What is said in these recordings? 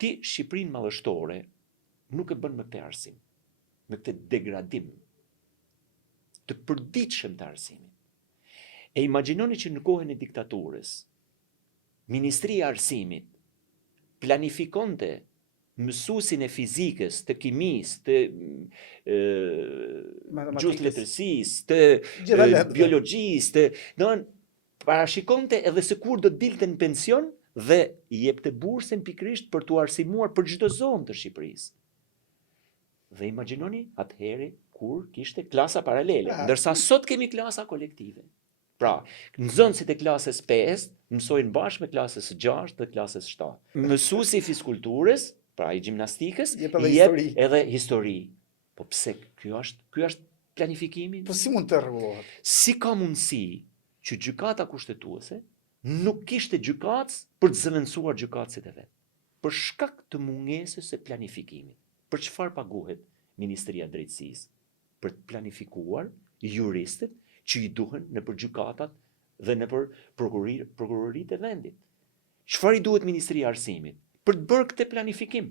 ti Shqipërinë madhështore nuk e bën me këtë arsim, me këtë degradim të përditshëm të arsimit. E imagjinoni që në kohën e diktaturës, Ministria e Arsimit planifikonte mësuesin e fizikës, të kimisë, të gjusë letërsisë, të biologjisë, parashikonte edhe se kur do të dilte në pension dhe i jepte bursën pikërisht për t'u arsimuar për çdo zonë të Shqipërisë. Dhe imagjinoni atëherë kur kishte klasa paralele, ndërsa sot kemi klasa kolektive. Pra, nxënësit e klasës 5 mësojnë bashkë me klasës 6 dhe klasës 7. Mësuesi i fizkulturës, pra i gjimnastikës, jep edhe histori. Po pse ky është planifikimi? Po si mund të rregullohet? Si ka mundësi që gjykata kushtetuese nuk kishte gjykatës për të zëvendësuar gjykatësit e vet, për shkak të mungesës së planifikimit? Për çfarë paguhet Ministria e Drejtësisë? Për të planifikuar juristët që i duhen në për gjykatat dhe në për prokuroritë e vendit. Çfarë i duhet Ministria e Arsimit? Për të bërë këtë planifikim.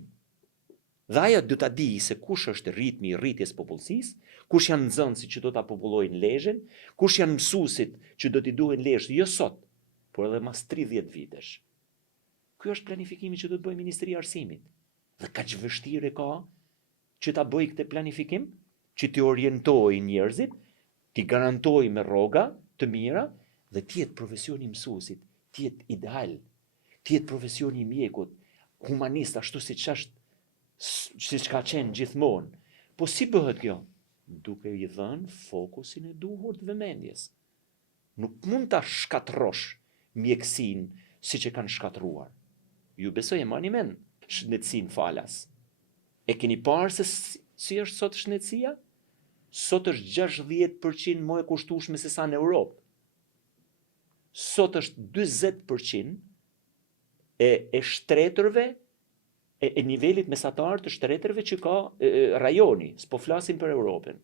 Dhe ajo do ta di se kush është ritmi i rritjes popullsisë, kush janë nxënësit që do ta popullojnë Lezhën, kush janë mësuesit që do t'i duhen Lezhë jo sot, por edhe mas 30 vitesh. Ky është planifikimi që do të bëjë Ministria e Arsimit. Dhe kaq vështirë ka që ta bëjë këtë planifikim, që t'i orientojë njerëzit, t'i garantoj me rroga të mira dhe t'jetë profesioni i mësuesit, t'jetë ideal, t'jetë profesioni i mjekut, humanist, ashtu siç ka qenë gjithmonë. Po si bëhet kjo? Duke i dhënë fokusin e duhur të vëmendjes. Nuk mund ta shkatërrosh mjekësinë siç e kanë shkatëruar. Ju besoj e mani mend shëndetësinë falas. E keni parë se si është sot shëndetësia? Sot është 60% më e kushtueshme se sa në Europë. Sot është 40% e shtretërve, e nivelit mesatar të shtretërve që ka rajoni, s'po flasim për Europën.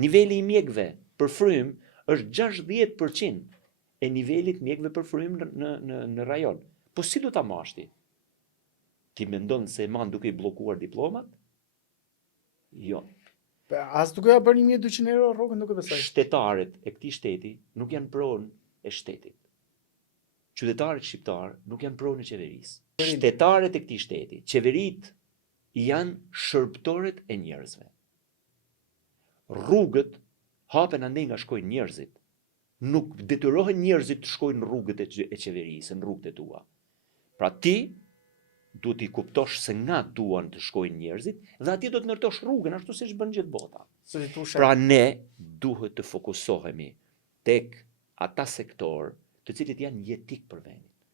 Niveli i mjekëve për frym është 60% e nivelit mjekëve për frym në rajon. Po si do ta mashti? Ti mendon se e man duke i bllokuar diplomat? Jo. As duke ja bërë 1200 euro rrogën nuk e besoj. Shtetarët e këtij shteti nuk janë pronë e shtetit. Qytetarët shqiptar nuk janë pronë e qeverisë. Shtetarët e këtij shteti, qeveritë janë shërbëtorët e njerëzve. Rrugët hapen andej nga shkojnë njerëzit. Nuk detyrohen njerëzit të shkojnë në rrugët e qeverisë, në rrugët e tua. Pra ti duhet i kuptosh se nga duan të shkojnë njerëzit dhe atje do të ndërtosh rrugën ashtu siç bën gjithë bota. Pra ne duhet të fokusohemi tek ata sektor të cilët janë jetik për vendin.